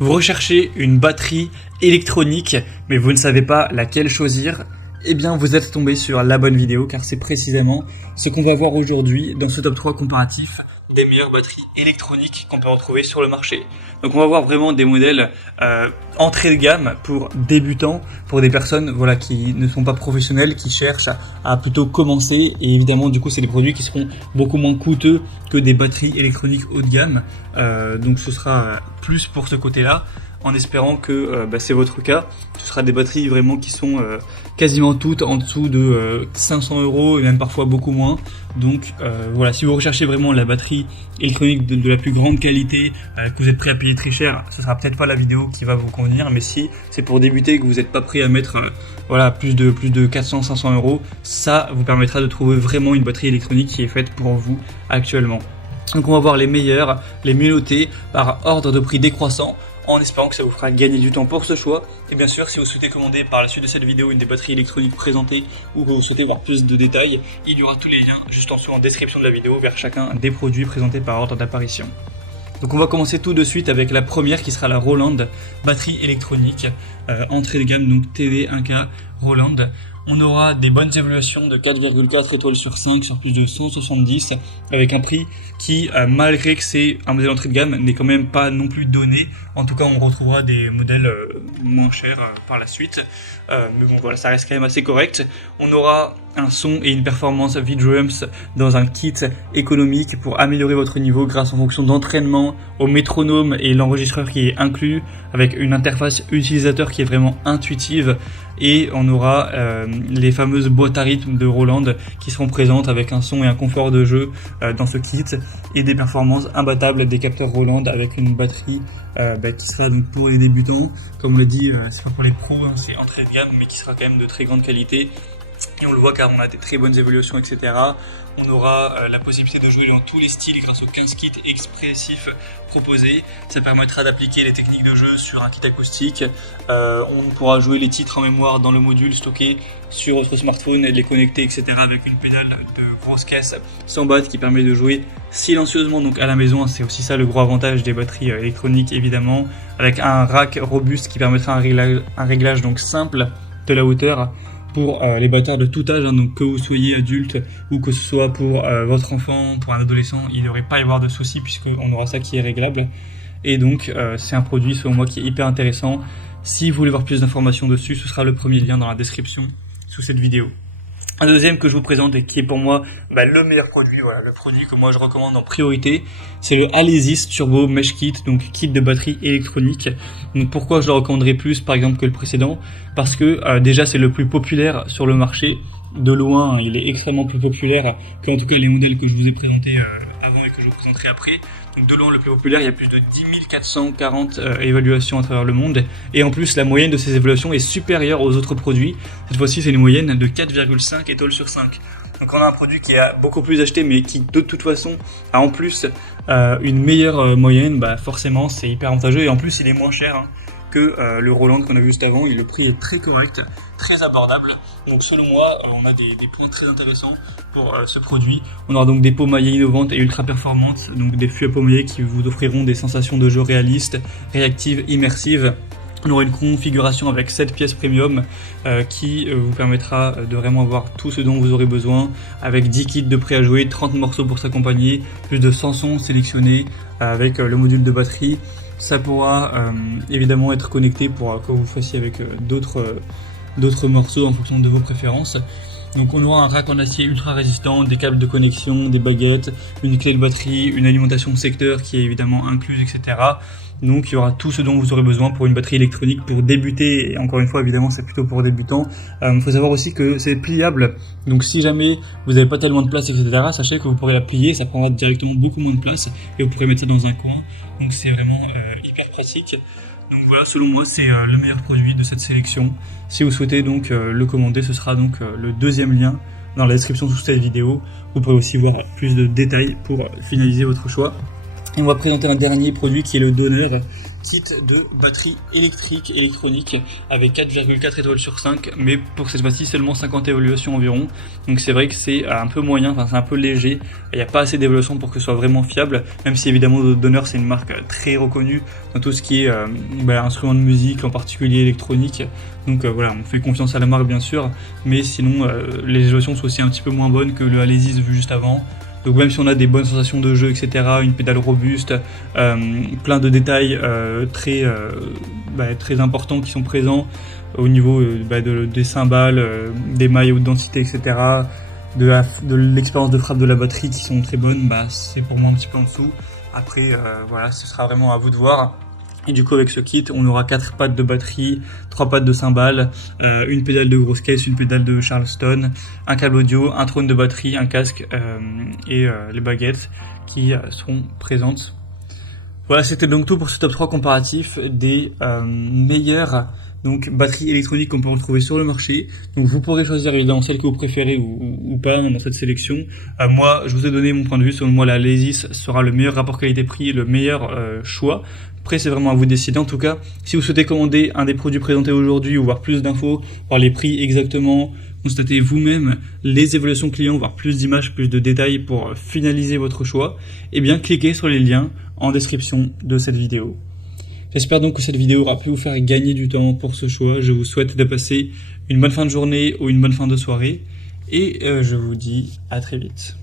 Vous recherchez une batterie électronique, mais vous ne savez pas laquelle choisir? Eh bien, vous êtes tombé sur la bonne vidéo, car c'est précisément ce qu'on va voir aujourd'hui dans ce top 3 comparatif des meilleures batteries électroniques qu'on peut retrouver sur le marché. Donc on va voir vraiment des modèles entrée de gamme pour débutants, pour des personnes voilà, qui ne sont pas professionnelles, qui cherchent à plutôt commencer. Et évidemment, du coup, c'est des produits qui seront beaucoup moins coûteux que des batteries électroniques haut de gamme. Donc ce sera plus pour ce côté-là, en espérant que c'est votre cas. Ce sera des batteries vraiment qui sont quasiment toutes en dessous de 500 € et même parfois beaucoup moins. Donc voilà, si vous recherchez vraiment la batterie électronique de la plus grande qualité, que vous êtes prêt à payer très cher, ce sera peut-être pas la vidéo qui va vous convenir. Mais si c'est pour débuter et que vous n'êtes pas prêt à mettre plus de 400-500 €, ça vous permettra de trouver vraiment une batterie électronique qui est faite pour vous actuellement. Donc on va voir les meilleurs, les mieux notés par ordre de prix décroissant, en espérant que ça vous fera gagner du temps pour ce choix. Et bien sûr, si vous souhaitez commander par la suite de cette vidéo une des batteries électroniques présentées ou que vous souhaitez voir plus de détails, il y aura tous les liens juste en dessous en description de la vidéo vers chacun des produits présentés par ordre d'apparition. Donc on va commencer tout de suite avec la première qui sera la Roland batterie électronique entrée de gamme, donc TV1K Roland. On aura des bonnes évaluations de 4,4 étoiles sur 5 sur plus de 170 avec un prix qui, malgré que c'est un modèle entrée de gamme, n'est quand même pas non plus donné. En tout cas, on retrouvera des modèles moins chers par la suite. Mais bon, voilà, ça reste quand même assez correct. On aura un son et une performance V-Drums dans un kit économique pour améliorer votre niveau grâce en fonction d'entraînement, au métronome et l'enregistreur qui est inclus, avec une interface utilisateur qui est vraiment intuitive. Et on aura les fameuses boîtes à rythme de Roland qui seront présentes avec un son et un confort de jeu dans ce kit et des performances imbattables des capteurs Roland avec une batterie qui sera donc pour les débutants. Comme on l'a dit, c'est pas pour les pros, hein, c'est entrée de gamme mais qui sera quand même de très grande qualité. Et on le voit car on a des très bonnes évolutions, etc. On aura la possibilité de jouer dans tous les styles grâce aux 15 kits expressifs proposés. Ça permettra d'appliquer les techniques de jeu sur un kit acoustique. On pourra jouer les titres en mémoire dans le module stocké sur votre smartphone et les connecter, etc. avec une pédale de grosse caisse 100 watts qui permet de jouer silencieusement donc à la maison. C'est aussi ça le gros avantage des batteries électroniques évidemment. Avec un rack robuste qui permettra un réglage donc simple de la hauteur pour les batteurs de tout âge, hein, donc que vous soyez adulte ou que ce soit pour votre enfant, pour un adolescent, il ne devrait pas y avoir de soucis puisqu'on aura ça qui est réglable. Et donc c'est un produit selon moi qui est hyper intéressant. Si vous voulez voir plus d'informations dessus, ce sera le premier lien dans la description sous cette vidéo. Un deuxième que je vous présente et qui est pour moi le meilleur produit, voilà, le produit que moi je recommande en priorité, c'est le Alesis Turbo Mesh Kit, donc kit de batterie électronique. Donc pourquoi je le recommanderais plus par exemple que le précédent? Parce que déjà c'est le plus populaire sur le marché, de loin il est extrêmement plus populaire que en tout cas les modèles que je vous ai présentés avant et que je vous présenterai après. Donc de loin le plus populaire, il y a plus de 10 440 évaluations à travers le monde. Et en plus, la moyenne de ces évaluations est supérieure aux autres produits. Cette fois-ci, c'est une moyenne de 4,5 étoiles sur 5. Donc on a un produit qui a beaucoup plus acheté, mais qui de toute façon a en plus une meilleure moyenne. Forcément, c'est hyper avantageux. Et en plus, il est moins cher que le Roland qu'on a vu juste avant, et le prix est très correct, très abordable. Donc selon moi, on a des points très intéressants pour ce produit. On aura donc des paumaillés innovantes et ultra performantes, donc des fûts à paumailler qui vous offriront des sensations de jeu réalistes, réactives, immersives. On aura une configuration avec 7 pièces premium qui vous permettra de vraiment avoir tout ce dont vous aurez besoin, avec 10 kits de prêt à jouer, 30 morceaux pour s'accompagner, plus de 100 sons sélectionnés avec le module de batterie. Ça pourra évidemment être connecté pour que vous fassiez avec d'autres morceaux en fonction de vos préférences. Donc on aura un rack en acier ultra résistant, des câbles de connexion, des baguettes, une clé de batterie, une alimentation secteur qui est évidemment incluse, etc. Donc il y aura tout ce dont vous aurez besoin pour une batterie électronique pour débuter, et encore une fois évidemment c'est plutôt pour débutants. Faut savoir aussi que c'est pliable, donc si jamais vous n'avez pas tellement de place, etc., sachez que vous pourrez la plier, ça prendra directement beaucoup moins de place et vous pourrez mettre ça dans un coin, donc c'est vraiment hyper pratique. Donc voilà, selon moi c'est le meilleur produit de cette sélection. Si vous souhaitez donc le commander, ce sera donc le deuxième lien dans la description sous cette vidéo. Vous pourrez aussi voir plus de détails pour finaliser votre choix. Et on va présenter un dernier produit qui est le Donner, kit de batterie électrique, électronique, avec 4,4 étoiles sur 5, mais pour cette fois-ci seulement 50 évaluations environ. Donc c'est vrai que c'est un peu moyen, enfin c'est un peu léger, il n'y a pas assez d'évaluations pour que ce soit vraiment fiable, même si évidemment Donner c'est une marque très reconnue dans tout ce qui est instruments de musique, en particulier électronique. Donc voilà, on fait confiance à la marque bien sûr, mais sinon les évaluations sont aussi un petit peu moins bonnes que le Alesis vu juste avant. Donc même si on a des bonnes sensations de jeu, etc., une pédale robuste, plein de détails très importants qui sont présents au niveau des cymbales, des mailles haute densité, etc., de l'expérience de frappe de la batterie qui sont très bonnes, c'est pour moi un petit peu en dessous. Après, voilà, ce sera vraiment à vous de voir. Et du coup avec ce kit on aura 4 pattes de batterie, 3 pattes de cymbales, une pédale de grosse caisse, une pédale de Charleston, un câble audio, un trône de batterie, un casque et les baguettes qui seront présentes. Voilà, c'était donc tout pour ce top 3 comparatif des meilleures batteries électroniques qu'on peut retrouver sur le marché. Donc vous pourrez choisir évidemment celle que vous préférez ou pas dans cette sélection. Moi je vous ai donné mon point de vue, selon moi la Alesis sera le meilleur rapport qualité-prix, le meilleur choix. Après c'est vraiment à vous de décider. En tout cas, si vous souhaitez commander un des produits présentés aujourd'hui ou voir plus d'infos, voir les prix exactement, constatez vous-même les évaluations clients, voir plus d'images, plus de détails pour finaliser votre choix, eh bien cliquez sur les liens en description de cette vidéo. J'espère donc que cette vidéo aura pu vous faire gagner du temps pour ce choix. Je vous souhaite de passer une bonne fin de journée ou une bonne fin de soirée et je vous dis à très vite.